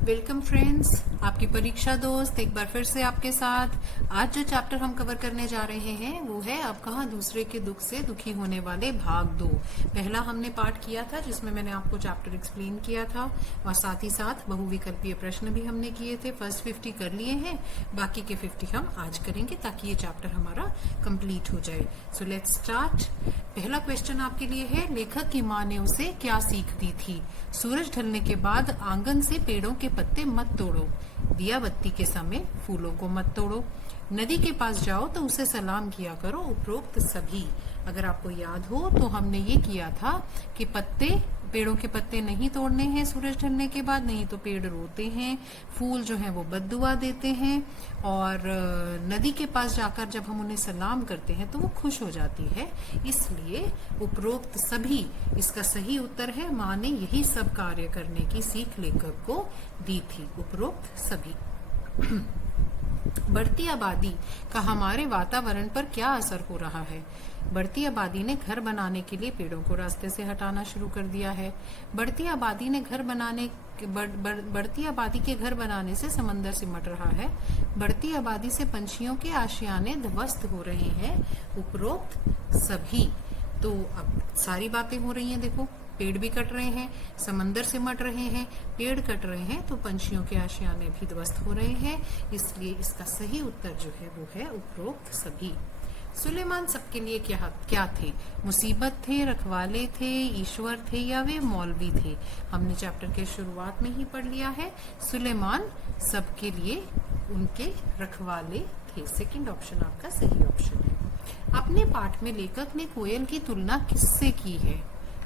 Welcome friends, आपकी परीक्षा दोस्त एक बार फिर से आपके साथ। आज जो चैप्टर हम कवर करने जा रहे हैं वो है अब कहाँ दूसरे के दुख से दुखी होने वाले भाग 2। पहला हमने पाठ किया था जिसमें मैंने आपको चैप्टर एक्सप्लेन किया था और साथ ही साथ बहुविकल्पीय प्रश्न भी हमने किए थे। फर्स्ट 50 कर लिए हैं, बाकी के 50 हम आज करेंगे ताकि ये चैप्टर हमारा कंप्लीट हो जाए। So let's start. पहला क्वेश्चन आपके लिए है, लेखक की माँ ने उसे क्या सीख दी थी? सूरज ढलने के बाद आंगन से पेड़ों के पत्ते मत तोड़ो, दिया बत्ती के समय फूलों को मत तोड़ो, नदी के पास जाओ तो उसे सलाम किया करो। उपरोक्त सभी, अगर आपको याद हो तो हमने ये किया था कि पेड़ों के पत्ते नहीं तोड़ने हैं सूरज ढलने के बाद, नहीं तो पेड़ रोते हैं, फूल जो है वो बद्दुआ देते हैं, और नदी के पास जाकर जब हम उन्हें सलाम करते हैं तो वो खुश हो जाती है। इसलिए उपरोक्त सभी इसका सही उत्तर है। माँ ने यही सब कार्य करने की सीख लेखक को दी थी। उपरोक्त सभी। बढ़ती आबादी का हमारे वातावरण पर क्या असर हो रहा है? बढ़ती आबादी ने घर बनाने के लिए पेड़ों को रास्ते से हटाना शुरू कर दिया है। बढ़ती आबादी के घर बनाने से समंदर सिमट रहा है। बढ़ती आबादी से पंछियों के आशियाने ध्वस्त हो रहे हैं। उपरोक्त सभी। तो अब सारी बातें हो रही हैं। देखो, पेड़ भी कट रहे हैं, समंदर सिमट रहे हैं, पेड़ कट रहे हैं, तो पंछियों के आशियाने भी ध्वस्त हो रहे हैं। इसलिए इसका सही उत्तर जो है वो है उपरोक्त सभी। सुलेमान सबके लिए क्या थे? मुसीबत थे, रखवाले थे, ईश्वर थे या वे मौलवी थे? हमने चैप्टर के शुरुआत में ही पढ़ लिया है। सुलेमान सबके लिए उनके रखवाले थे। सेकंड ऑप्शन आपका सही ऑप्शन है। अपने पाठ में लेखक ने कोयल की तुलना किससे की है?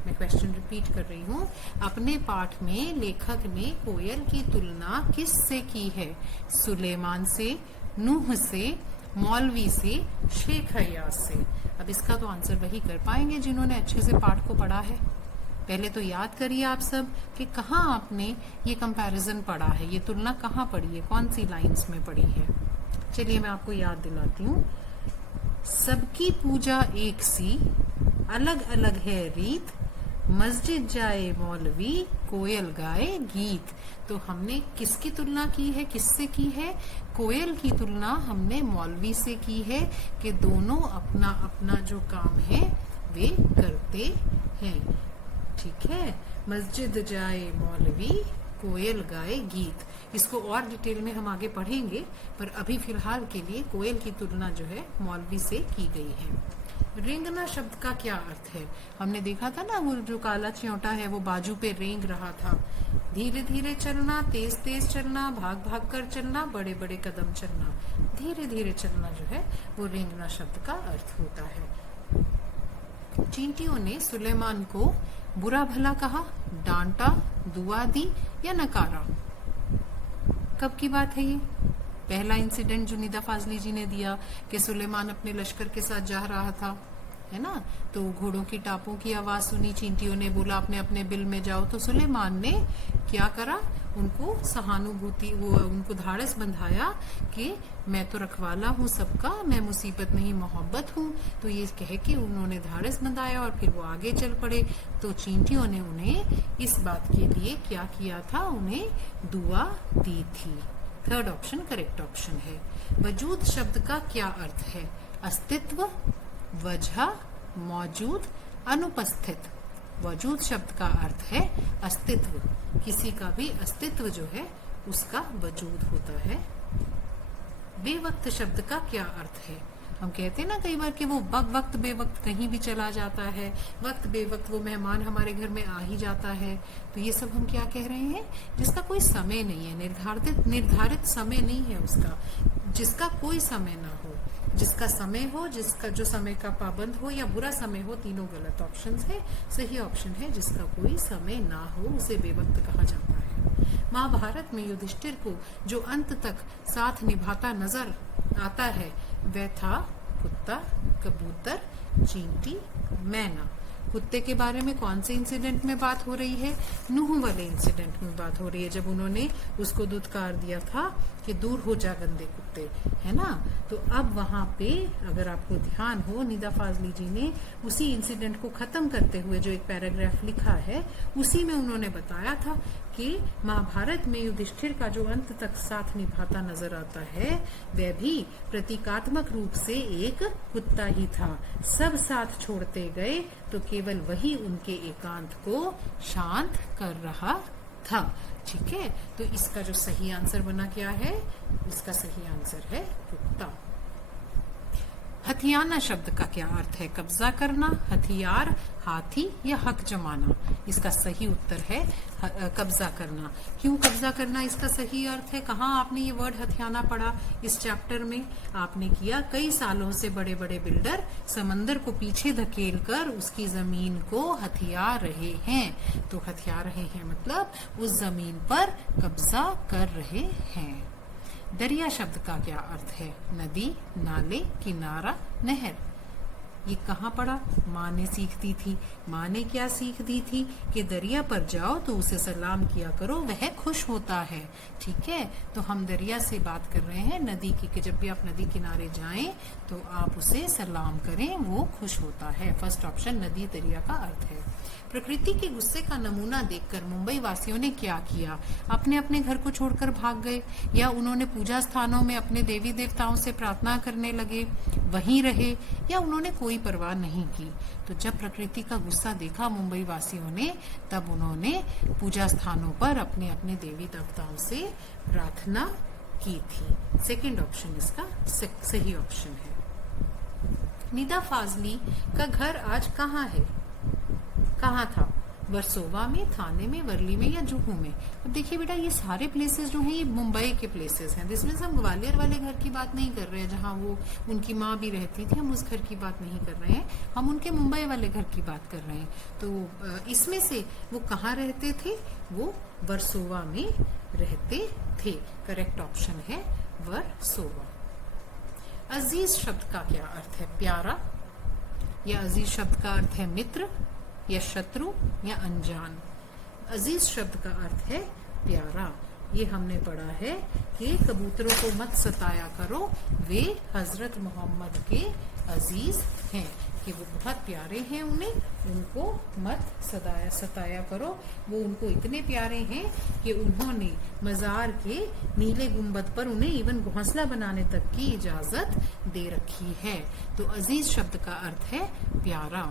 मैं क्वेश्चन रिपीट कर रही हूँ। अपने पाठ में लेखक ने कोयल की तुलना किससे की है? सुलेमान से, नूह से, मौलवी से, शेख अय्याज से। अब इसका तो आंसर वही कर पाएंगे जिन्होंने अच्छे से पाठ को पढ़ा है। पहले तो याद करिए आप सब कि कहाँ आपने ये कंपैरिजन पढ़ा है, ये तुलना कहाँ पढ़ी है, कौन सी लाइंस में पढ़ी है। चलिए मैं आपको याद दिलाती हूँ। सबकी पूजा एक सी, अलग अलग है रीत, मस्जिद जाए मौलवी, कोयल गाए गीत। तो हमने किसकी तुलना की है, किससे की है? कोयल की तुलना हमने मौलवी से की है कि दोनों अपना अपना जो काम है वे करते हैं। ठीक है, मस्जिद जाए मौलवी, कोयल गाए गीत। इसको और डिटेल में हम आगे पढ़ेंगे, पर अभी फिलहाल के लिए कोयल की तुलना जो है मौलवी से की गई है। रेंगना शब्द का क्या अर्थ है? हमने देखा था ना, वो जो काला च्योंटा है वो बाजू पे रेंग रहा था। धीरे धीरे चलना, तेज तेज चलना, भाग भाग कर चलना, बड़े बड़े कदम चलना। धीरे धीरे चलना जो है वो रेंगना शब्द का अर्थ होता है। चींटियों ने सुलेमान को बुरा भला कहा, डांटा, दुआ दी या नकारा? कब की बात है ये? पहला इंसिडेंट जो निदा फाजली जी ने दिया कि सुलेमान अपने लश्कर के साथ जा रहा था, है ना, तो घोड़ों की टापों की आवाज सुनी, चींटियों ने बोला अपने अपने बिल में जाओ, तो सुलेमान ने क्या करा? उनको सहानुभूति, वो उनको धाड़स बंधाया कि मैं तो रखवाला हूँ सबका, मैं मुसीबत में ही मोहब्बत हूँ। तो ये कह के उन्होंने धाड़स बंधाया और फिर वो आगे चल पड़े। तो चींटियों ने उन्हें इस बात के लिए क्या किया था? उन्हें दुआ दी थी। थर्ड ऑप्शन करेक्ट ऑप्शन है। वजूद शब्द का क्या अर्थ है? अस्तित्व, वजह, मौजूद, अनुपस्थित। वजूद शब्द का अर्थ है अस्तित्व। किसी का भी अस्तित्व जो है उसका वजूद होता है। बेवक्त शब्द का क्या अर्थ है? हम कहते हैं ना कई बार कि वो वक्त बेवक्त कहीं भी चला जाता है, वक्त बेवक्त वो मेहमान हमारे घर में आ ही जाता है। तो ये सब हम क्या कह रहे हैं? जिसका कोई समय नहीं है, निर्धारित समय नहीं है उसका, जिसका कोई समय ना हो, जिसका समय हो, जिसका जो समय का पाबंद हो या बुरा समय हो, तीनों गलत ऑप्शन है। सही ऑप्शन है जिसका कोई समय ना हो, उसे बेवक्त कहा जाता है। महाभारत में युधिष्ठिर को जो अंत तक साथ निभाता नजर आता है वह था कुत्ता, कबूतर, चींटी, मैना। कुत्ते के बारे में कौन से इंसिडेंट में बात हो रही है? नूह वाले इंसिडेंट में बात हो रही है, जब उन्होंने उसको दुत्कार दिया था कि दूर हो जा गंदे कुत्ते, है ना। तो अब वहां पे अगर आपको ध्यान हो, निदा फाजली जी ने उसी इंसिडेंट को खत्म करते हुए जो एक पैराग्राफ लिखा है, उसी में उन्होंने बताया था कि महाभारत में युधिष्ठिर का जो अंत तक साथ निभाता नजर आता है वह भी प्रतीकात्मक रूप से एक कुत्ता ही था। सब साथ छोड़ते गए तो केवल वही उनके एकांत को शांत कर रहा था। ठीक है, तो इसका जो सही आंसर बना क्या है? इसका सही आंसर है कुत्ता। हथियाना शब्द का क्या अर्थ है? कब्जा करना, हथियार, हाथी या हक जमाना? इसका सही उत्तर है कब्जा करना। क्यों कब्जा करना इसका सही अर्थ है? कहाँ आपने ये वर्ड हथियाना पढ़ा इस चैप्टर में? आपने किया कई सालों से बड़े बड़े बिल्डर समंदर को पीछे धकेल कर उसकी जमीन को हथिया रहे हैं। तो हथिया रहे हैं मतलब उस जमीन पर कब्जा कर रहे हैं। दरिया शब्द का क्या अर्थ है? नदी, नाले, किनारा, नहर? ये कहाँ पढ़ा? माँ ने सीख दी थी। माँ ने क्या सीख दी थी? कि दरिया पर जाओ तो उसे सलाम किया करो, वह खुश होता है। ठीक है, तो हम दरिया से बात कर रहे हैं नदी की, कि जब भी आप नदी किनारे जाएं तो आप उसे सलाम करें, वो खुश होता है। फर्स्ट ऑप्शन नदी दरिया का अर्थ है। प्रकृति के गुस्से का नमूना देखकर मुंबई वासियों ने क्या किया? अपने अपने घर को छोड़कर भाग गए, या उन्होंने पूजा स्थानों में अपने देवी देवताओं से प्रार्थना करने लगे, वहीं रहे, या उन्होंने कोई परवाह नहीं की? तो जब प्रकृति का गुस्सा देखा मुंबई वासियों ने, तब उन्होंने पूजा स्थानों पर अपने अपने देवी देवताओं से प्रार्थना की थी। सेकंड ऑप्शन इसका सही ऑप्शन है। निदा फाजली का घर आज कहाँ है? कहाँ था? वर्सोवा में, थाने में, वर्ली में या जुहू में? अब देखिए बेटा, ये सारे प्लेसेस जो हैं ये मुंबई के प्लेसेस हैं। इसमें हम ग्वालियर वाले घर की बात नहीं कर रहे हैं जहाँ वो उनकी माँ भी रहती थी, हम उस घर की बात नहीं कर रहे हैं, हम उनके मुंबई वाले घर की बात कर रहे हैं। तो इसमें से वो कहाँ रहते थे? वो वर्सोवा में रहते थे। करेक्ट ऑप्शन है वर्सोवा। अजीज शब्द का क्या अर्थ है? प्यारा, या अजीज शब्द का अर्थ है मित्र, या शत्रु, या अनजान? अजीज शब्द का अर्थ है प्यारा। ये हमने पढ़ा है कि कबूतरों को मत सताया करो, वे हजरत मोहम्मद के अजीज हैं, कि वो बहुत प्यारे हैं, उनको मत सताया करो। वो उनको इतने प्यारे हैं कि उन्होंने मजार के नीले गुंबद पर उन्हें इवन घोंसला बनाने तक की इजाजत दे रखी है। तो अजीज शब्द का अर्थ है प्यारा।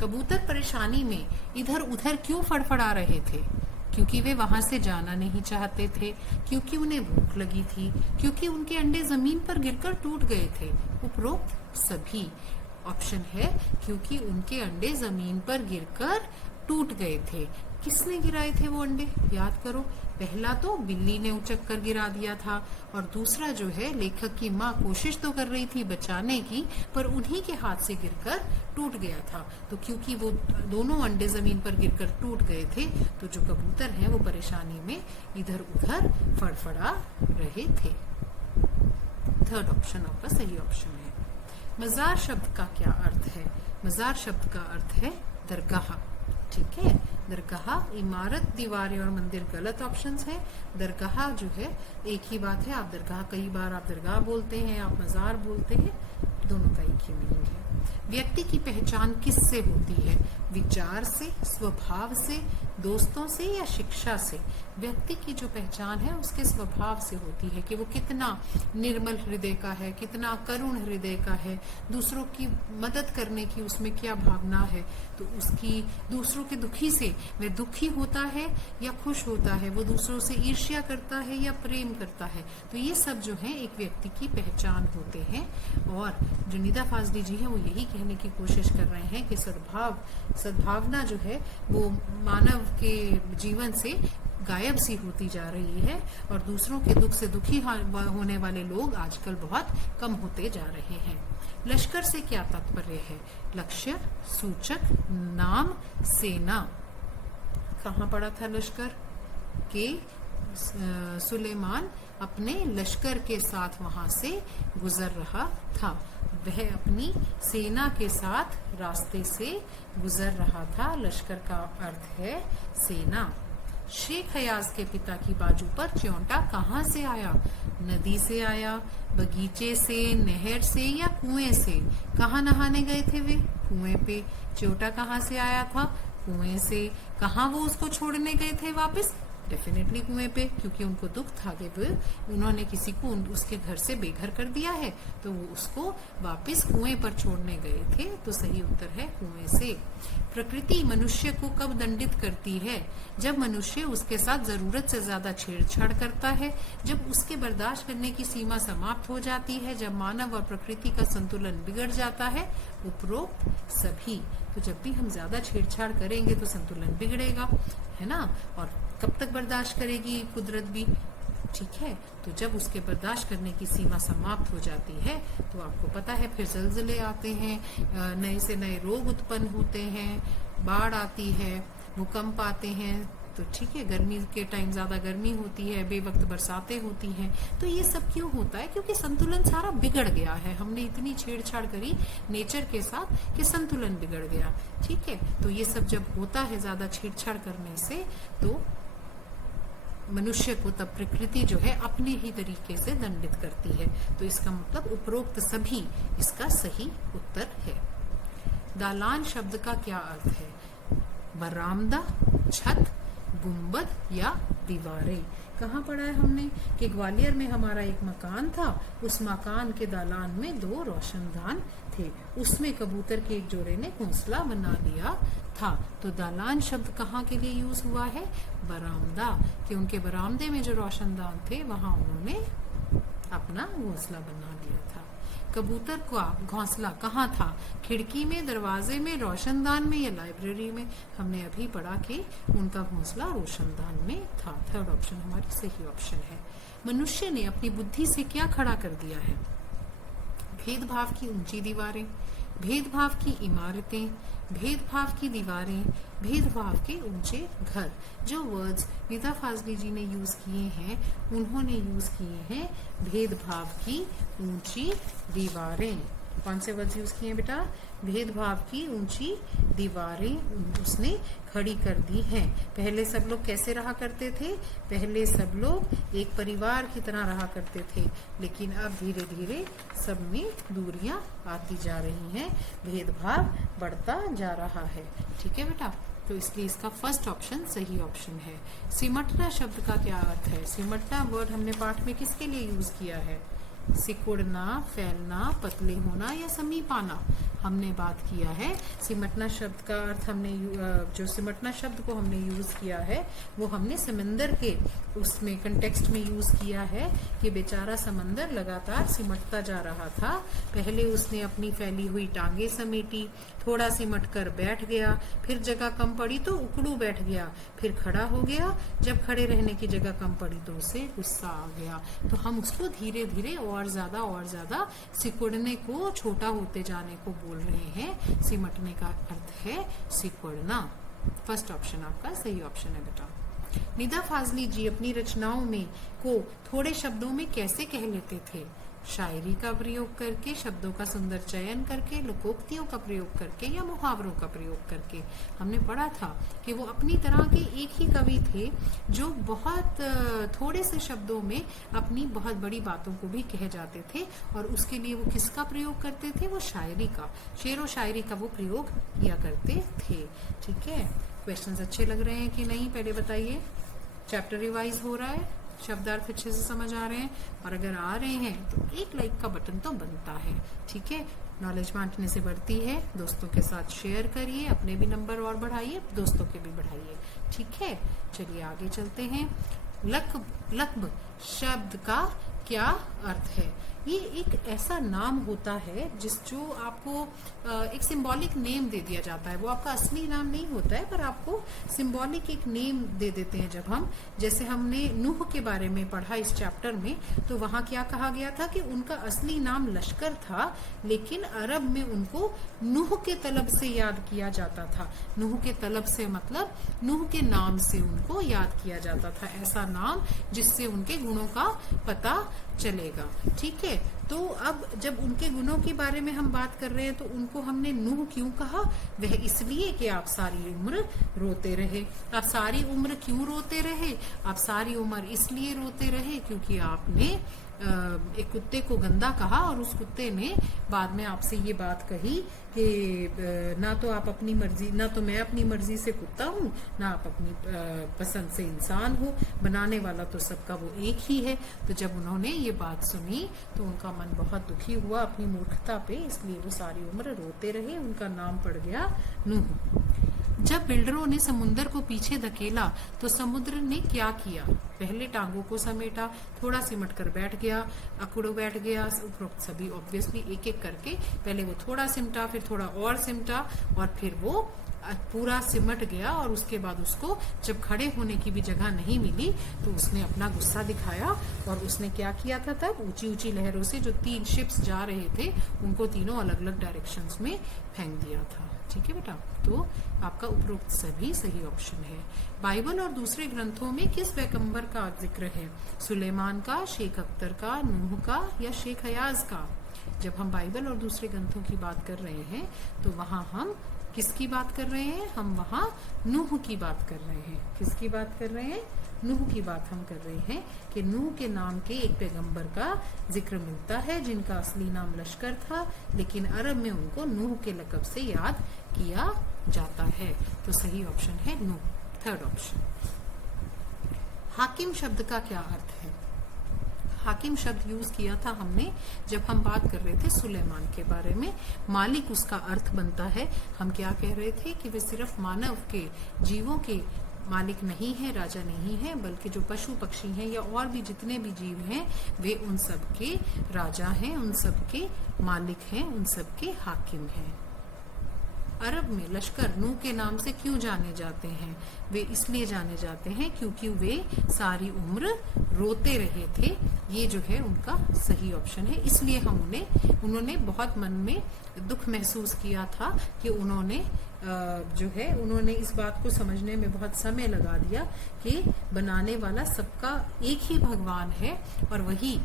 कबूतर परेशानी में इधर उधर क्यों फड़फड़ा रहे थे? क्योंकि वे वहां से जाना नहीं चाहते थे, क्योंकि उन्हें भूख लगी थी, क्योंकि उनके अंडे जमीन पर गिरकर टूट गए थे। उपरोक्त सभी। ऑप्शन है क्योंकि उनके अंडे जमीन पर गिरकर टूट गए थे। किसने गिराए थे वो अंडे? याद करो, पहला तो बिल्ली ने उचक कर गिरा दिया था, और दूसरा जो है लेखक की माँ कोशिश तो कर रही थी बचाने की, पर उन्हीं के हाथ से गिरकर टूट गया था। तो क्योंकि वो दोनों अंडे जमीन पर गिरकर टूट गए थे, तो जो कबूतर हैं वो परेशानी में इधर उधर फड़फड़ा रहे थे। थर्ड ऑप्शन आपका सही ऑप्शन है। मजार शब्द का क्या अर्थ है? मजार शब्द का अर्थ है दरगाह। ठीक है, दरगाह इमारत, दीवारें और मंदिर गलत ऑप्शंस हैं। दरगाह जो है एक ही बात है, आप दरगाह कई बार आप दरगाह बोलते हैं, आप मजार बोलते हैं, दोनों का एक ही मीनिंग है। व्यक्ति की पहचान किससे होती है? विचार से, स्वभाव से, दोस्तों से या शिक्षा से? व्यक्ति की जो पहचान है उसके स्वभाव से होती है, कि वो कितना निर्मल हृदय का है, कितना करुण हृदय का है, दूसरों की मदद करने की उसमें क्या भावना है। तो उसकी दूसरों के दुखी से वह दुखी होता है या खुश होता है, वो दूसरों से ईर्ष्या करता है या प्रेम करता है। तो ये सब जो है एक व्यक्ति की पहचान होते हैं। और जो निदा फाजली जी है वो यही कहने की कोशिश कर रहे हैं कि सद्भावना जो है वो मानव के जीवन से गायब सी होती जा रही है, और दूसरों के दुख से दुखी होने वाले लोग आजकल बहुत कम होते जा रहे हैं। लश्कर से क्या तात्पर्य है? लक्ष्य, सूचक, नाम, सेना। कहाँ पड़ा था लश्कर? के सुलेमान अपने लश्कर के साथ वहां से गुजर रहा था, वह अपनी सेना के साथ रास्ते से गुजर रहा था। लश्कर का अर्थ है सेना। शेख हयाज के पिता की बाजू पर च्योंटा कहाँ से आया? नदी से आया, बगीचे से, नहर से या कुएं से? कहाँ नहाने गए थे वे? कुएं पे। च्योंटा कहाँ से आया था? कुएं से। कहाँ वो उसको छोड़ने गए थे वापस? डेफिनेटली कुएं पे, क्योंकि उनको दुख था कि उन्होंने किसी को उसके घर से बेघर कर दिया है, तो वो उसको वापस कुएं पर छोड़ने गए थे। तो सही उत्तर है कुएं से। प्रकृति मनुष्य को कब दंडित करती है? जब मनुष्य उसके साथ जरूरत से ज्यादा छेड़छाड़ करता है, जब उसके बर्दाश्त करने की सीमा समाप्त हो जाती है, जब मानव और प्रकृति का संतुलन बिगड़ जाता है। उपरोक्त सभी। तो जब भी हम ज्यादा छेड़छाड़ करेंगे तो संतुलन बिगड़ेगा, है ना। और कब तक बर्दाश्त करेगी कुदरत भी? ठीक है, तो जब उसके बर्दाश्त करने की सीमा समाप्त हो जाती है तो आपको पता है फिर जलजले आते हैं, नए से नए रोग उत्पन्न होते हैं, बाढ़ आती है, भूकंप आते हैं। तो ठीक है, गर्मी के टाइम ज्यादा गर्मी होती है, बेवक्त बरसातें होती हैं। तो ये सब क्यों होता है? क्योंकि संतुलन सारा बिगड़ गया है। हमने इतनी छेड़छाड़ करी नेचर के साथ कि संतुलन बिगड़ गया। ठीक है, तो ये सब जब होता है ज्यादा छेड़छाड़ करने से, तो मनुष्य को तब प्रकृति जो है अपने ही तरीके से दंडित करती है। तो इसका मतलब उपरोक्त सभी इसका सही उत्तर है। दालान शब्द का क्या अर्थ है? बरामदा, छत, गुंबद या दीवारें। कहाँ पढ़ा है हमने कि ग्वालियर में हमारा एक मकान था, उस मकान के दालान में 2 रोशनदान थे, उसमें कबूतर के एक जोड़े ने घोंसला बना लिया था। तो दालान शब्द कहाँ के लिए यूज हुआ है? बरामदा, कि उनके बरामदे में जो रोशनदान थे वहां उन्होंने अपना घोंसला बना लिया था। कबूतर का घोंसला कहाँ था? खिड़की में, दरवाजे में, रोशनदान में या लाइब्रेरी में? हमने अभी पढ़ा कि उनका घोंसला रोशनदान में था। थर्ड ऑप्शन हमारी सही ऑप्शन है। मनुष्य ने अपनी बुद्धि से क्या खड़ा कर दिया है? भेदभाव की ऊंची दीवारें, भेदभाव की इमारतें, भेदभाव की दीवारें, भेदभाव के ऊंचे घर। जो वर्ड्स निदा फाजली जी ने यूज किए हैं, उन्होंने यूज किए हैं भेदभाव की ऊंची दीवारें। कौन से वर्ड्स यूज किए बेटा? भेदभाव की ऊंची दीवारें उसने खड़ी कर दी हैं। पहले सब लोग कैसे रहा करते थे? पहले सब लोग एक परिवार की तरह रहा करते थे, लेकिन अब धीरे धीरे सब में दूरियां आती जा रही हैं, भेदभाव बढ़ता जा रहा है। ठीक है बेटा, तो इसलिए इसका फर्स्ट ऑप्शन सही ऑप्शन है। सिमटना शब्द का क्या अर्थ है? सिमटना वर्ड हमने पाठ में किसके लिए यूज किया है? सिकुड़ना, फैलना, पतले होना या समीप आना हमने बात किया है। सिमटना शब्द का अर्थ हमने जो सिमटना शब्द को हमने यूज किया है वो हमने समंदर के उसमें कंटेक्स्ट में यूज किया है कि बेचारा समंदर लगातार सिमटता जा रहा था। पहले उसने अपनी फैली हुई टांगे समेटी, थोड़ा सिमट कर बैठ गया, फिर जगह कम पड़ी तो उकड़ू बैठ गया, फिर खड़ा हो गया, जब खड़े रहने की जगह कम पड़ी तो उसे गुस्सा आ गया। तो हम उसको धीरे धीरे और ज्यादा सिकुड़ने को, छोटा होते जाने को बोल रहे हैं। सिमटने का अर्थ है सिकुड़ना। फर्स्ट ऑप्शन आपका सही ऑप्शन है बेटा। निदा फाजली जी अपनी रचनाओं में को थोड़े शब्दों में कैसे कह लेते थे? शायरी का प्रयोग करके, शब्दों का सुंदर चयन करके, लोकोक्तियों का प्रयोग करके या मुहावरों का प्रयोग करके। हमने पढ़ा था कि वो अपनी तरह के एक ही कवि थे जो बहुत थोड़े से शब्दों में अपनी बहुत बड़ी बातों को भी कह जाते थे, और उसके लिए वो किसका प्रयोग करते थे? वो शायरी का, शेर व शायरी का वो प्रयोग किया करते थे। ठीक है, क्वेश्चंस अच्छे लग रहे हैं कि नहीं पहले बताइए। चैप्टर रिवाइज हो रहा है, शब्दार्थ अच्छे से समझ आ रहे हैं, और अगर आ रहे हैं तो एक लाइक का बटन तो बनता है। ठीक है, नॉलेज बांटने से बढ़ती है। दोस्तों के साथ शेयर करिए, अपने भी नंबर और बढ़ाइए, दोस्तों के भी बढ़ाइए। ठीक है, चलिए आगे चलते हैं। लक्ब शब्द का क्या अर्थ है? ये एक ऐसा नाम होता है जो आपको एक सिंबॉलिक नेम दे दिया जाता है। वो आपका असली नाम नहीं होता है, पर आपको सिंबॉलिक एक नेम दे देते हैं। जब हम, जैसे हमने नूह के बारे में पढ़ा इस चैप्टर में, तो वहां क्या कहा गया था कि उनका असली नाम लश्कर था, लेकिन अरब में उनको नूह के तलब से याद किया जाता था। नूह के तलब से मतलब नूह के नाम से उनको याद किया जाता था, ऐसा नाम जिससे उनके गुणों का पता चलेगा। ठीक है, तो अब जब उनके गुणों के बारे में हम बात कर रहे हैं तो उनको हमने नूह क्यों कहा? वह इसलिए कि आप सारी उम्र रोते रहे। आप सारी उम्र क्यों रोते रहे? आप सारी उम्र इसलिए रोते रहे क्योंकि आपने एक कुत्ते को गंदा कहा और उस कुत्ते ने बाद में आपसे ये बात कही कि ना तो आप अपनी मर्जी, ना तो मैं अपनी मर्जी से कुत्ता हूँ, ना आप अपनी पसंद से इंसान हो, बनाने वाला तो सबका वो एक ही है। तो जब उन्होंने ये बात सुनी तो उनका मन बहुत दुखी हुआ अपनी मूर्खता पे, इसलिए वो सारी उम्र रोते रहे। उनका नाम पड़ गया नूह। जब बिल्डरों ने समुद्र को पीछे धकेला तो समुद्र ने क्या किया? पहले टांगों को समेटा, थोड़ा सिमट कर बैठ गया, अकड़ो बैठ गया। उपरोक्त सभी ऑब्वियसली एक एक करके, पहले वो थोड़ा सिमटा, फिर थोड़ा और सिमटा, और फिर वो पूरा सिमट गया। और उसके बाद उसको जब खड़े होने की भी जगह नहीं मिली तो उसने अपना गुस्सा दिखाया। और उसने क्या किया था? तब ऊंची ऊंची लहरों से जो 3 शिप्स जा रहे थे उनको तीनों अलग अलग डायरेक्शंस में फेंक दिया था। ठीक है बेटा, तो आपका उपरोक्त सभी सही ऑप्शन है। बाइबल और दूसरे ग्रंथों में किस पैगंबर का जिक्र है? सुलेमान का, शेख अख्तर का, नूह का या शेख हयाज का? जब हम बाइबल और दूसरे ग्रंथों की बात कर रहे हैं तो वहां हम किसकी बात कर रहे हैं? हम वहां नूह की बात कर रहे हैं। किसकी बात कर रहे हैं? नूह की बात हम कर रहे हैं कि नूह के नाम के एक पैगंबर का जिक्र मिलता है जिनका असली नाम लश्कर था, लेकिन अरब में उनको नूह के लक़ब से याद किया जाता है। तो सही ऑप्शन है नूह, थर्ड ऑप्शन। हाकिम शब्द का क्या अर्थ है? हाकिम शब्द यूज किया था हमने जब हम बात कर रहे थे सुलेमान के बारे में। मालिक उसका अर्थ बनता है। हम क्या कह रहे थे कि वे सिर्फ मानव के, जीवों के मालिक नहीं है, राजा नहीं है, बल्कि जो पशु पक्षी हैं या और भी जितने भी जीव हैं वे उन सब के राजा हैं, उन सब के मालिक हैं, उन सब के हाकिम हैं। अरब में लश्कर नूह के नाम से क्यों जाने जाते हैं? वे इसलिए जाने जाते हैं क्योंकि वे सारी उम्र रोते रहे थे। ये जो है उनका सही ऑप्शन है। इसलिए उन्होंने बहुत मन में दुख महसूस किया था कि उन्होंने उन्होंने इस बात को समझने में बहुत समय लगा दिया कि बनाने वाला सबका एक ही भगवान है और वही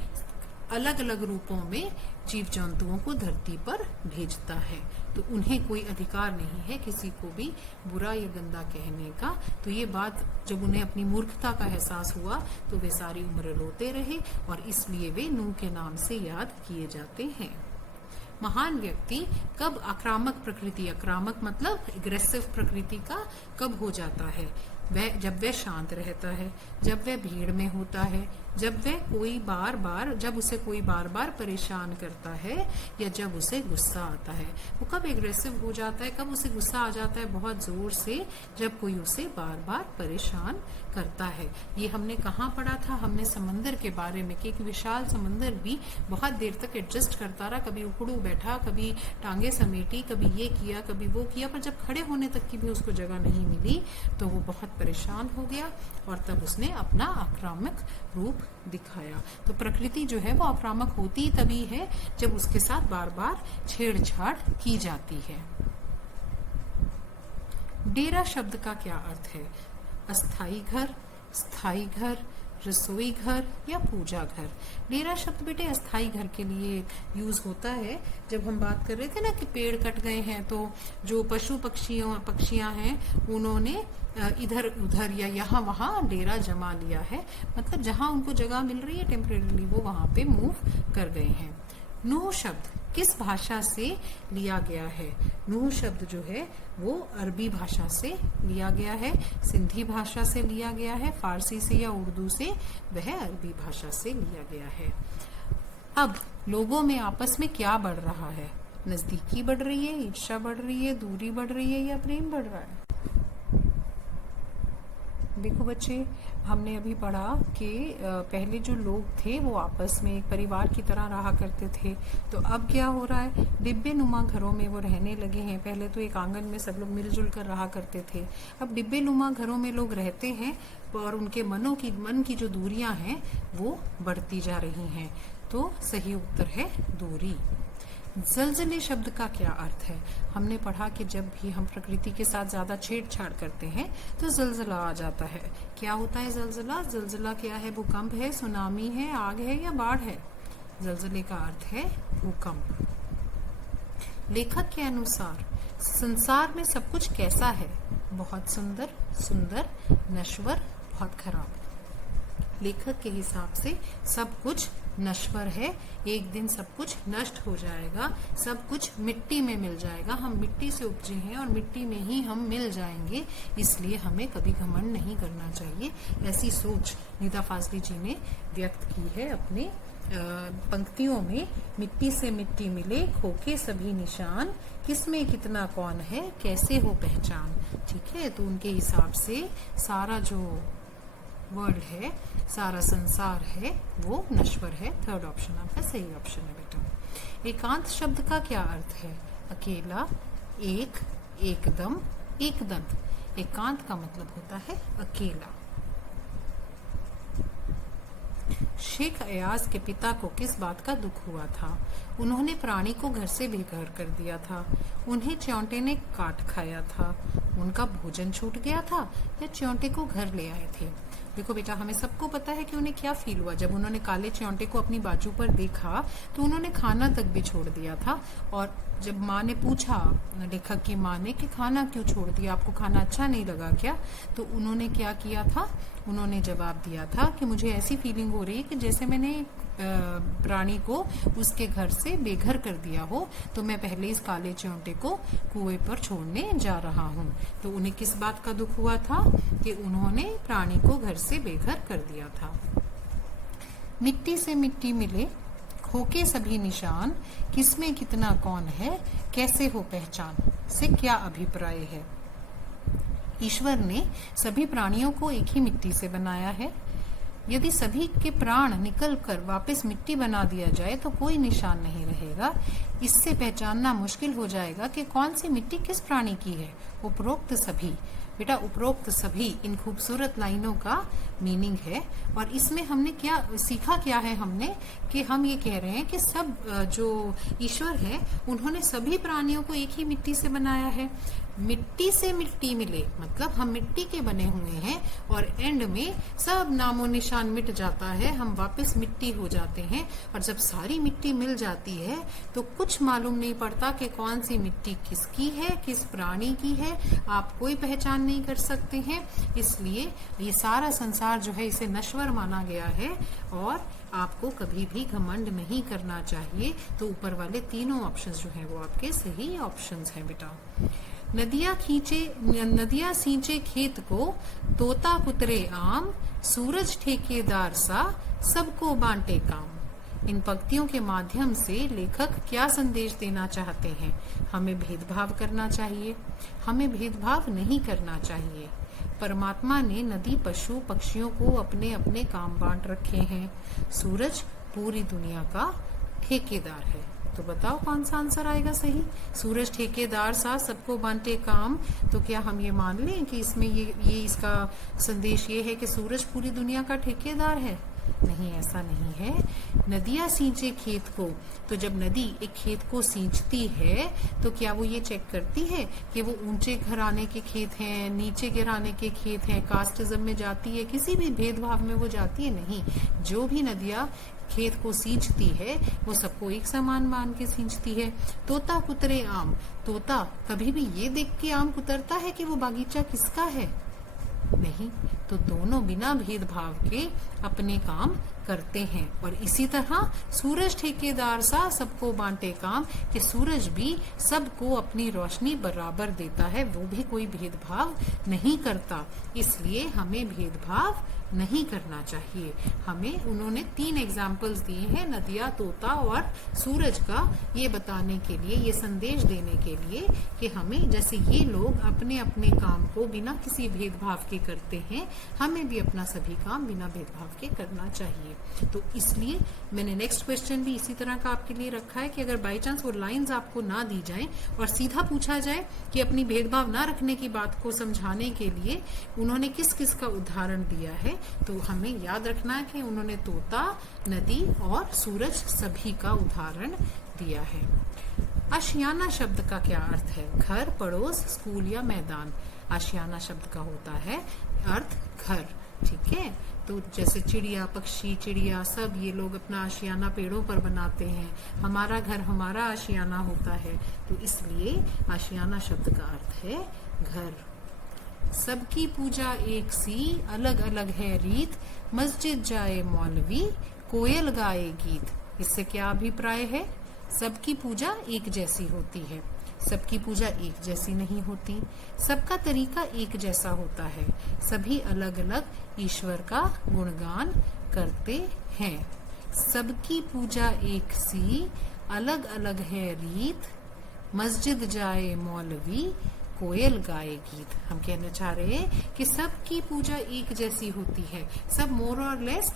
अलग अलग रूपों में जीव जंतुओं को धरती पर भेजता है। तो उन्हें कोई अधिकार नहीं है किसी को भी बुरा या गंदा कहने का। तो ये बात जब उन्हें अपनी मूर्खता का एहसास हुआ तो वे सारी उम्र रोते रहे और इसलिए वे नूह के नाम से याद किए जाते हैं। महान व्यक्ति कब आक्रामक प्रकृति, आक्रामक मतलब एग्रेसिव प्रकृति का कब हो जाता है? जब वह शांत रहता है, जब वह भीड़ में होता है, जब उसे कोई बार बार परेशान करता है या जब उसे गुस्सा आता है। वो कब एग्रेसिव हो जाता है, कब उसे गुस्सा आ जाता है बहुत जोर से? जब कोई उसे बार बार परेशान करता है। ये हमने कहाँ पढ़ा था? हमने समंदर के बारे में कि एक विशाल समंदर भी बहुत देर तक एडजस्ट करता रहा, कभी उखड़ू बैठा, कभी टांगे समेटी, कभी ये किया, कभी वो किया, पर जब खड़े होने तक की भी उसको जगह नहीं मिली तो वो बहुत परेशान हो गया और तब उसने अपना आक्रामक रूप दिखाया। तो प्रकृति जो है वो आक्रामक होती तभी है जब उसके साथ बार बार छेड़छाड़ की जाती है। डेरा शब्द का क्या अर्थ है? अस्थाई घर, स्थाई घर, रसोई घर या पूजा घर? डेरा शब्द बेटे अस्थाई घर के लिए यूज होता है। जब हम बात कर रहे थे ना कि पेड़ कट गए हैं तो जो पशु पक्षियां हैं उन्होंने इधर उधर या यहाँ वहाँ डेरा जमा लिया है, मतलब जहाँ उनको जगह मिल रही है टेम्परेरीली वो वहाँ पे मूव कर गए हैं। नूह शब्द किस भाषा से लिया गया है? नूह शब्द जो है वो अरबी भाषा से लिया गया है, सिंधी भाषा से लिया गया है, फारसी से या उर्दू से, वह अरबी भाषा से लिया गया है। अब लोगों में आपस में क्या बढ़ रहा है? नजदीकी बढ़ रही है, ईर्ष्या बढ़ रही है, दूरी बढ़ रही है या प्रेम बढ़ रहा है? देखो बच्चे, हमने अभी पढ़ा कि पहले जो लोग थे वो आपस में एक परिवार की तरह रहा करते थे। तो अब क्या हो रहा है? डिब्बे नुमा घरों में वो रहने लगे हैं। पहले तो एक आंगन में सब लोग मिलजुल कर रहा करते थे, अब डिब्बे नुमा घरों में लोग रहते हैं और उनके मन की जो दूरियां हैं वो बढ़ती जा रही हैं। तो सही उत्तर है दूरी। जलजले शब्द का क्या अर्थ है? हमने पढ़ा कि जब भी हम प्रकृति के साथ ज्यादा छेड़छाड़ करते हैं तो जलजला आ जाता है। क्या होता है जलजला? जलजला क्या है? भूकंप है, सुनामी है, आग है या बाढ़ है? जलजले का अर्थ है भूकंप। लेखक के अनुसार संसार में सब कुछ कैसा है? बहुत सुंदर, सुंदर, नश्वर, बहुत खराब। लेखक के हिसाब से सब कुछ नश्वर है, एक दिन सब कुछ नष्ट हो जाएगा, सब कुछ मिट्टी में मिल जाएगा, हम मिट्टी से उपजे हैं और मिट्टी में ही हम मिल जाएंगे, इसलिए हमें कभी घमंड नहीं करना चाहिए। ऐसी सोच निदा फाजली जी ने व्यक्त की है अपने पंक्तियों में। मिट्टी से मिट्टी मिले, खोके सभी निशान, किसमें कितना कौन है, कैसे हो पहचान। ठीक है, तो उनके हिसाब से सारा जो वर्ल्ड है, सारा संसार है, वो नश्वर है। थर्ड ऑप्शन आपका सही ऑप्शन है बेटा। एकांत शब्द का क्या अर्थ है? अकेला, एक, एकदम, एकदंत। एकांत का मतलब होता है अकेला। शेख अयाज के पिता को किस बात का दुख हुआ था? उन्होंने प्राणी को घर से बेघर कर दिया था, उन्हें च्योंटे ने काट खाया था, उनका भोजन छूट गया था, या च्योंटे को घर ले आए थे। देखो बेटा, हमें सबको पता है कि उन्हें क्या फील हुआ जब उन्होंने काले च्योंटे को अपनी बाजू पर देखा, तो उन्होंने खाना तक भी छोड़ दिया था। और जब माँ ने पूछा, लेखक की माँ ने, कि खाना क्यों छोड़ दिया, आपको खाना अच्छा नहीं लगा क्या? तो उन्होंने क्या किया था? उन्होंने जवाब दिया था कि मुझे ऐसी फीलिंग हो रही है कि जैसे मैंने प्राणी को उसके घर से बेघर कर दिया हो, तो मैं पहले इस काले च्योंटे को कुएं पर छोड़ने जा रहा हूँ। तो उन्हें किस बात का दुख हुआ था? कि उन्होंने प्राणी को घर से बेघर कर दिया था। मिट्टी से मिट्टी मिले, खोके सभी निशान, किसमें कितना कौन है, कैसे हो पहचान, से क्या अभिप्राय है? ईश्वर ने सभी प्राणियों को एक ही मिट्टी से बनाया है। यदि सभी के प्राण निकल कर वापस मिट्टी बना दिया जाए तो कोई निशान नहीं रहेगा। इससे पहचानना मुश्किल हो जाएगा कि कौन सी मिट्टी किस प्राणी की है। उपरोक्त सभी, बेटा उपरोक्त सभी इन खूबसूरत लाइनों का मीनिंग है। और इसमें हमने क्या सीखा, क्या है हमने, कि हम ये कह रहे हैं कि सब जो ईश्वर है उन्होंने सभी प्राणियों को एक ही मिट्टी से बनाया है। मिट्टी से मिट्टी मिले मतलब हम मिट्टी के बने हुए हैं और एंड में सब नामो निशान मिट जाता है, हम वापस मिट्टी हो जाते हैं। और जब सारी मिट्टी मिल जाती है तो कुछ मालूम नहीं पड़ता कि कौन सी मिट्टी किसकी है, किस प्राणी की है, आप कोई पहचान नहीं कर सकते हैं। इसलिए ये सारा संसार जो है इसे नश्वर माना गया है और आपको कभी भी घमंड नहीं करना चाहिए। तो ऊपर वाले तीनों ऑप्शंस जो हैं वो आपके सही ऑप्शंस हैं बेटा। नदियाँ सींचे खेत को, तोता कुतरे आम, सूरज ठेकेदार सा, सबको बांटे काम। इन पंक्तियों के माध्यम से लेखक क्या संदेश देना चाहते हैं? हमें भेदभाव करना चाहिए, हमें भेदभाव नहीं करना चाहिए। परमात्मा ने नदी, पशु, पक्षियों को अपने अपने काम बांट रखे हैं। सूरज पूरी दुनिया का ठेकेदार है। तो बताओ कौन सा आंसर आएगा सही? सूरज ठेकेदार सा, सबको बांटे काम। तो क्या हम ये मान लें कि इसमें ये इसका संदेश ये है कि सूरज पूरी दुनिया का ठेकेदार है? नहीं, ऐसा नहीं है। नदियाँ सींचे खेत को, तो जब नदी एक खेत को सींचती है तो क्या वो ये चेक करती है कि वो ऊंचे घराने के खेत हैं, नीचे घराने के खेत हैं, कास्टिज्म में जाती है, किसी भी भेदभाव में वो जाती है? नहीं। जो भी नदियाँ खेत को सींचती है वो सबको एक समान मान के सींचती है। तोता कुतरे आम, तोता कभी भी ये देख के आम कुतरता है कि वो बागीचा किसका है? नहीं। तो दोनों बिना भेदभाव के अपने काम करते हैं। और इसी तरह सूरज ठेकेदार सा, सबको बांटे काम, कि सूरज भी सबको अपनी रोशनी बराबर देता है, वो भी कोई भेदभाव नहीं करता। इसलिए हमें भेदभाव नहीं करना चाहिए। हमें उन्होंने 3 एग्जाम्पल्स दिए हैं, नदिया, तोता और सूरज का, ये बताने के लिए, ये संदेश देने के लिए कि हमें, जैसे ये लोग अपने अपने काम को बिना किसी भेदभाव के करते हैं, हमें भी अपना सभी काम बिना भेदभाव के करना चाहिए। तो इसलिए मैंने नेक्स्ट क्वेश्चन भी इसी तरह का आपके लिए रखा है कि अगर बाई चांस वो लाइंस आपको ना दी जाए और सीधा पूछा जाए कि अपनी भेदभाव ना रखने की बात को समझाने के लिए उन्होंने किस किस का उदाहरण दिया है, तो हमें याद रखना है कि उन्होंने तोता, नदी और सूरज सभी का उदाहरण दिया है। आशियाना शब्द का क्या अर्थ है? घर, पड़ोस, स्कूल या मैदान। आशियाना शब्द का होता है अर्थ घर। ठीक है। तो जैसे चिड़िया, पक्षी, चिड़िया सब ये लोग अपना आशियाना पेड़ों पर बनाते हैं। हमारा घर हमारा आशियाना होता है, तो इसलिए आशियाना शब्द का अर्थ है घर। सबकी पूजा एक सी, अलग अलग है रीत, मस्जिद जाए मौलवी, कोयल गाए गीत। इससे क्या अभिप्राय है? सबकी पूजा एक जैसी होती है, सबकी पूजा एक जैसी नहीं होती, सबका तरीका एक जैसा होता है, सभी अलग अलग ईश्वर का गुणगान करते हैं। सबकी पूजा एक सी, अलग अलग है रीत, मस्जिद जाए मौलवी, कोयल गाए गीत। हम कहना चाह रहे हैं कि सबकी पूजा एक जैसी होती है, सब मोर और लेस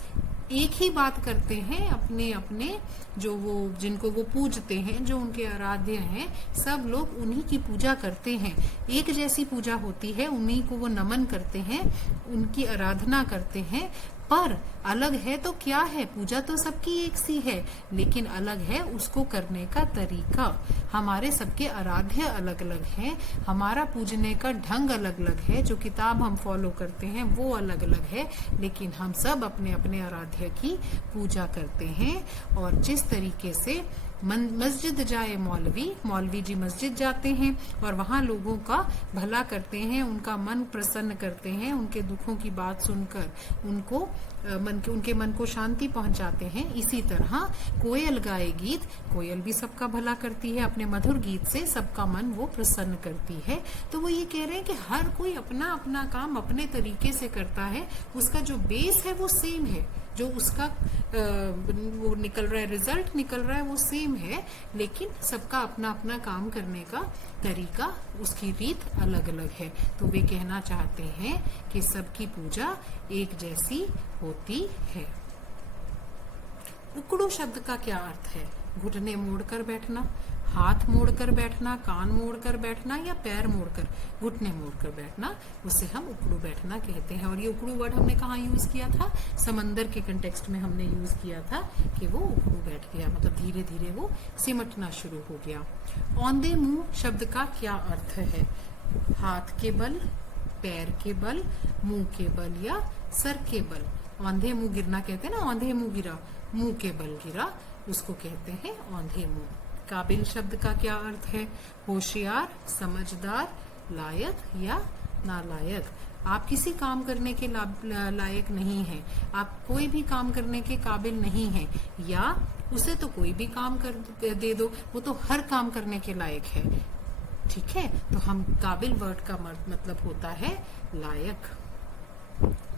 एक ही बात करते हैं, अपने अपने जो वो जिनको वो पूजते हैं, जो उनके आराध्य हैं, सब लोग उन्हीं की पूजा करते हैं। एक जैसी पूजा होती है, उन्हीं को वो नमन करते हैं, उनकी आराधना करते हैं। पर अलग है तो क्या है? पूजा तो सबकी एक सी है, लेकिन अलग है उसको करने का तरीका। हमारे सबके आराध्य अलग अलग हैं, हमारा पूजने का ढंग अलग अलग है, जो किताब हम फॉलो करते हैं वो अलग अलग है, लेकिन हम सब अपने अपने आराध्य की पूजा करते हैं। और जिस तरीके से मस्जिद जाए मौलवी, मौलवी जी मस्जिद जाते हैं और वहाँ लोगों का भला करते हैं, उनका मन प्रसन्न करते हैं, उनके दुखों की बात सुनकर उनको उनके मन को शांति पहुंचाते हैं। इसी तरह कोयल गाए गीत, कोयल भी सबका भला करती है, अपने मधुर गीत से सबका मन वो प्रसन्न करती है। तो वो ये कह रहे हैं कि हर कोई अपना अपना काम अपने तरीके से करता है, उसका जो बेस है वो सेम है, जो उसका वो निकल रहा है, रिजल्ट निकल रहा है वो सेम है, लेकिन सबका अपना अपना काम करने का तरीका, उसकी रीत अलग अलग है। तो वे कहना चाहते हैं कि सबकी पूजा एक जैसी होती है। उकड़ू शब्द का क्या अर्थ है? घुटने मोड़कर बैठना, हाथ मोड़कर बैठना, कान मोड़कर बैठना या पैर मोड़कर, घुटने मोड़कर बैठना, उसे हम उकड़ू बैठना कहते हैं। और ये उकड़ू वर्ड हमने कहाँ यूज किया था? समंदर के कंटेक्स्ट में हमने यूज किया था कि वो उकड़ू बैठ गया, मतलब धीरे धीरे वो सिमटना शुरू हो गया। औंधे मुंह शब्द का क्या अर्थ है? हाथ के बल, पैर के बल, मुंह के बल या सर के बल। औंधे मुंह गिरना कहते हैं ना, औंधे मुंह गिरा, मुंह के बल गिरा, उसको कहते हैं औंधे मुंह। काबिल शब्द का क्या अर्थ है? होशियार, समझदार, लायक या नालायक। आप किसी काम करने के लायक नहीं हैं, आप कोई भी काम करने के काबिल नहीं हैं, या उसे तो कोई भी काम कर दे दो, वो तो हर काम करने के लायक है। ठीक है, तो हम काबिल वर्ड का मतलब होता है लायक।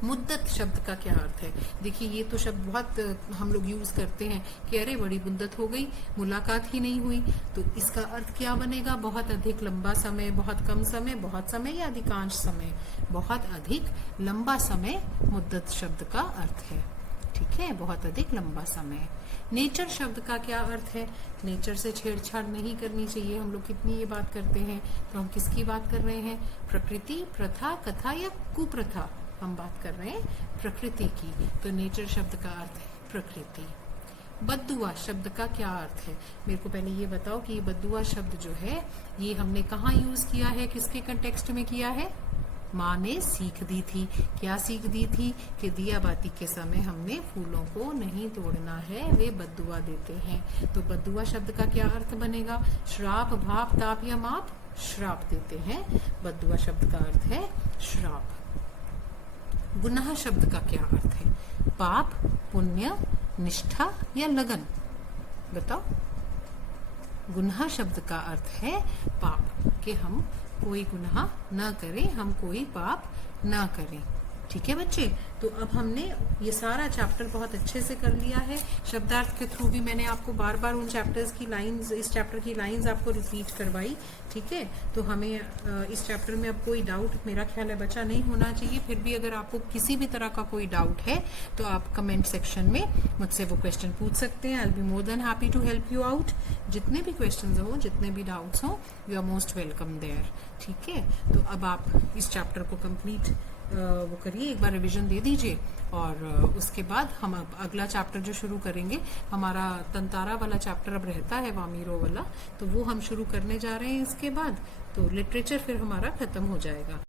मुद्दत शब्द का क्या अर्थ है? देखिए ये तो शब्द बहुत हम लोग यूज करते हैं कि अरे बड़ी मुद्दत हो गई, मुलाकात ही नहीं हुई। तो इसका अर्थ क्या बनेगा? बहुत अधिक लंबा समय, बहुत कम समय, बहुत समय या अधिकांश समय? बहुत अधिक लंबा समय मुद्दत शब्द का अर्थ है। ठीक है, बहुत अधिक लंबा समय। नेचर शब्द का क्या अर्थ है? नेचर से छेड़छाड़ नहीं करनी चाहिए, हम लोग कितनी ये बात करते हैं। तो हम किसकी बात कर रहे हैं? प्रकृति, प्रथा, कथा या कुप्रथा, हम बात कर रहे हैं प्रकृति की। तो नेचर शब्द का अर्थ है प्रकृति। बद्दुआ शब्द का क्या अर्थ है? मेरे को पहले ये बताओ कि ये बद्दुआ शब्द जो है ये हमने कहाँ यूज किया है, किसके कंटेक्स्ट में किया है? माँ ने सीख दी थी। क्या सीख दी थी? कि दिया बाती के समय हमने फूलों को नहीं तोड़ना है, वे बद्दुआ देते हैं। तो बद्दुआ शब्द का क्या अर्थ बनेगा? श्राप, भाप, ताप या माप? श्राप देते हैं। बद्दुआ शब्द का अर्थ है श्राप। गुनाह शब्द का क्या अर्थ है? पाप, पुण्य, निष्ठा या लगन? बताओ। गुनाह शब्द का अर्थ है पाप, कि हम कोई गुनाह न करें, हम कोई पाप न करें। ठीक है बच्चे, तो अब हमने ये सारा चैप्टर बहुत अच्छे से कर लिया है। शब्दार्थ के थ्रू भी मैंने आपको बार बार उन चैप्टर्स की लाइंस, इस चैप्टर की लाइंस आपको रिपीट करवाई। ठीक है, तो हमें इस चैप्टर में अब कोई डाउट मेरा ख्याल है बचा नहीं होना चाहिए। फिर भी अगर आपको किसी भी तरह का कोई डाउट है तो आप कमेंट सेक्शन में मुझसे वो क्वेश्चन पूछ सकते हैं। I will be more than happy to help you out. जितने भी क्वेश्चन हो, जितने भी डाउट्स हो, you are most welcome there. ठीक है, तो अब आप इस चैप्टर को कंप्लीट वो करिए, एक बार रिवीजन दे दीजिए, और उसके बाद हम अब अगला चैप्टर जो शुरू करेंगे, हमारा तंतारा वाला चैप्टर अब रहता है, वामीरो वाला, तो वो हम शुरू करने जा रहे हैं। इसके बाद तो लिटरेचर फिर हमारा खत्म हो जाएगा।